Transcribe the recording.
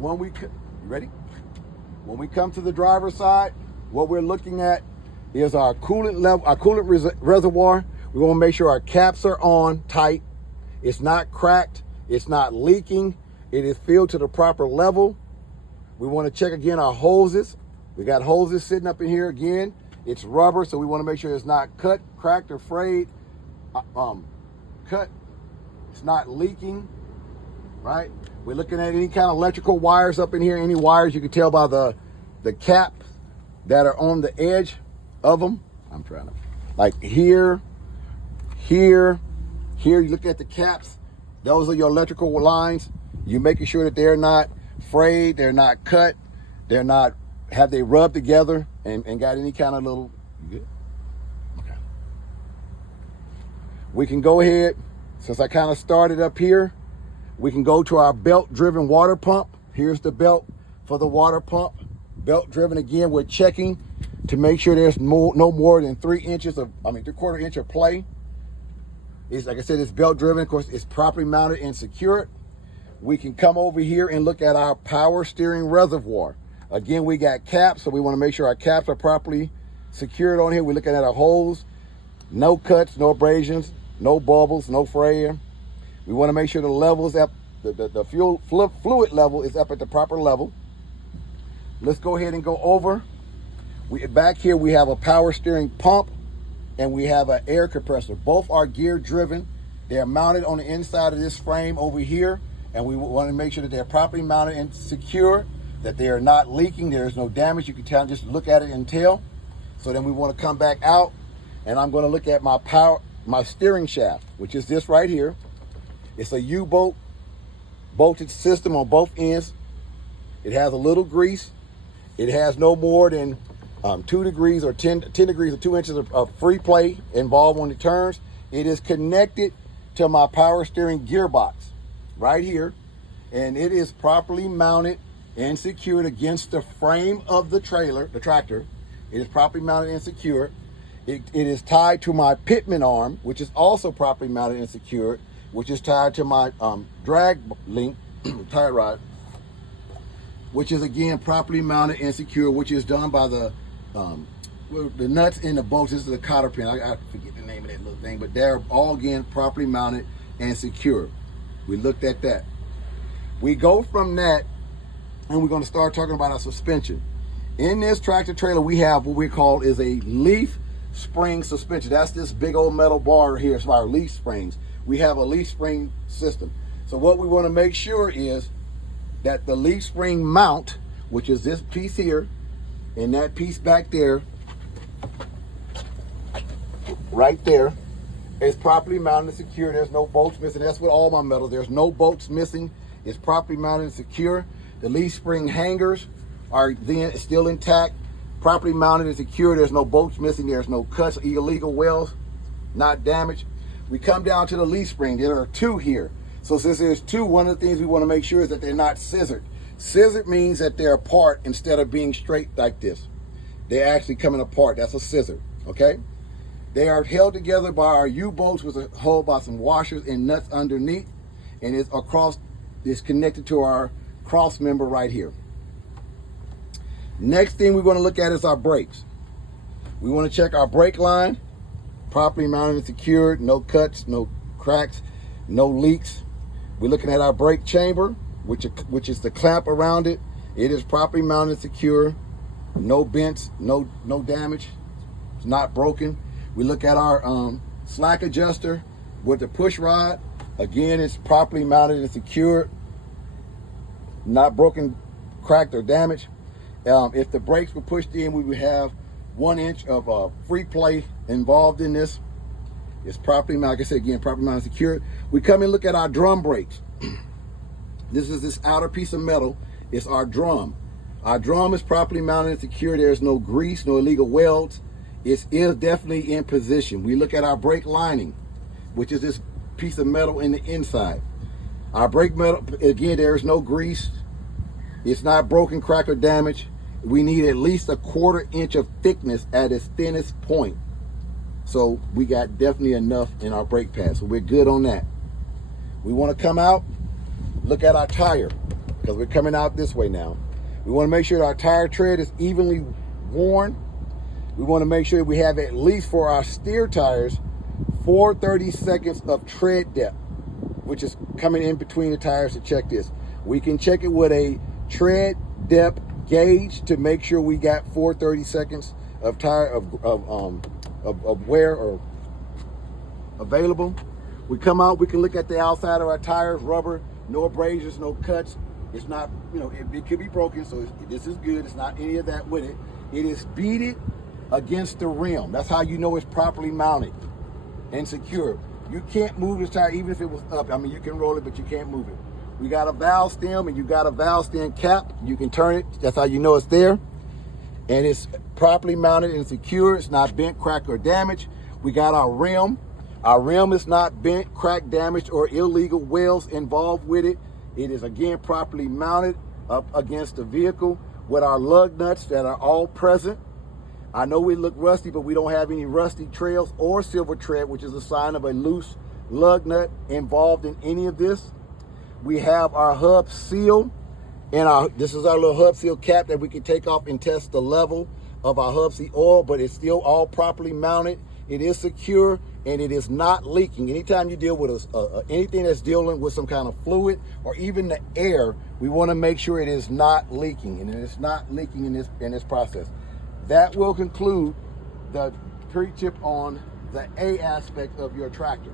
you ready? When we come to the driver's side, what we're looking at is our coolant level, our coolant reservoir. We want to make sure our caps are on tight. It's not cracked. It's not leaking. It is filled to the proper level. We want to check again our hoses. We got hoses sitting up in here again. It's rubber, so we want to make sure it's not cut, cracked, or frayed. Cut. It's not leaking, right? We're looking at any kind of electrical wires up in here. Any wires you can tell by the cap that are on the edge of them. I'm trying to, like here. You look at the caps. Those are your electrical lines. You're making sure that they're not frayed, they're not cut, they're not, have they rubbed together and got any kind of little, you good? Okay. We can go ahead, since I kind of started up here, we can go to our belt-driven water pump. Here's the belt for the water pump. Belt-driven again, we're checking to make sure there's no more than 3/4 inch of play. It's, like I said, it's belt-driven. Of course, it's properly mounted and secured. We can come over here and look at our power steering reservoir. Again, we got caps, so we want to make sure our caps are properly secured on here. We're looking at our holes. No cuts, no abrasions, no bubbles, no fraying. We want to make sure the level is up, the fluid level is up at the proper level. Let's go ahead and go over. Back here, we have a power steering pump and we have an air compressor. Both are gear driven. They're mounted on the inside of this frame over here, and we want to make sure that they're properly mounted and secure, that they are not leaking. There's no damage. You can tell, just look at it and tell. So then we want to come back out, and I'm going to look at my steering shaft, which is this right here. It's a U-bolt bolted system on both ends. It has a little grease. It has no more than 2 degrees or 10 degrees or 2 inches of free play involved when it turns. It is connected to my power steering gearbox right here, and it is properly mounted and secured against the frame of the tractor. It is properly mounted and secured. It is tied to my pitman arm, which is also properly mounted and secured, which is tied to my drag link tie rod, which is again properly mounted and secured, which is done by the nuts in the bolts. This is a cotter pin. I forget the name of that little thing, but they're all again properly mounted and secure. We looked at that. We go from that and we're going to start talking about our suspension. In this tractor trailer, we have what we call is a leaf spring suspension. That's this big old metal bar here. It's our leaf springs. We have a leaf spring system. So what we want to make sure is that the leaf spring mount, which is this piece here, and that piece back there, right there, is properly mounted and secure. There's no bolts missing. That's with all my metal. There's no bolts missing. It's properly mounted and secure. The leaf spring hangers are then still intact, properly mounted and secure. There's no bolts missing. There's no cuts, illegal welds, not damaged. We come down to the leaf spring. There are 2 here. So since there's 2, one of the things we want to make sure is that they're not scissored. Scissored means that they're apart instead of being straight like this. They're actually coming apart. That's a scissor, okay? They are held together by our U-bolts, which are held by some washers and nuts underneath, and it's connected to our cross member right here. Next thing we're going to look at is our brakes. We want to check our brake line, properly mounted and secured, no cuts, no cracks, no leaks. We're looking at our brake chamber, which is the clamp around it. It is properly mounted and secure, no bends, no damage. It's not broken. We look at our slack adjuster with the push rod. Again, it's properly mounted and secured, not broken, cracked, or damaged. If the brakes were pushed in, we would have 1 inch of free play involved in this. It's properly mounted, like I said again, properly mounted and secured. We come and look at our drum brakes. This is this outer piece of metal. It's our drum. Our drum is properly mounted and secure. There's no grease, no illegal welds. It is definitely in position. We look at our brake lining, which is this piece of metal in the inside. Our brake metal, again, there is no grease. It's not broken, cracked, or damaged. We need at least 1/4 inch of thickness at its thinnest point. So we got definitely enough in our brake pad. So we're good on that. We want to come out, look at our tire. because we're coming out this way now. We want to make sure that our tire tread is evenly worn. We want to make sure we have at least for our steer tires 430 seconds of tread depth, which is coming in between the tires to check this. We can check it with a tread depth gauge to make sure we got 430 seconds of tire of wear or available. We come out, we can look at the outside of our tires, rubber, no abrasions, no cuts. It's not, it could be broken, so this is good. It's not any of that with it. It is beaded against the rim. That's how you know it's properly mounted and secure. You can't move this tire even if it was up. I mean, you can roll it, but you can't move it. We got a valve stem, and you got a valve stem cap. You can turn it. That's how you know it's there. And it's properly mounted and secure. It's not bent, cracked, or damaged. We got our rim. Our rim is not bent, cracked, damaged, or illegal welds involved with it. It is, again, properly mounted up against the vehicle with our lug nuts that are all present. I know we look rusty, but we don't have any rusty trails or silver tread, which is a sign of a loose lug nut involved in any of this. We have our hub seal, and this is our little hub seal cap that we can take off and test the level of our hub seal oil, but it's still all properly mounted. It is secure, and it is not leaking. Anytime you deal with anything that's dealing with some kind of fluid or even the air, we want to make sure it is not leaking, and it is not leaking in this process. That will conclude the pre-tip on the A aspect of your tractor.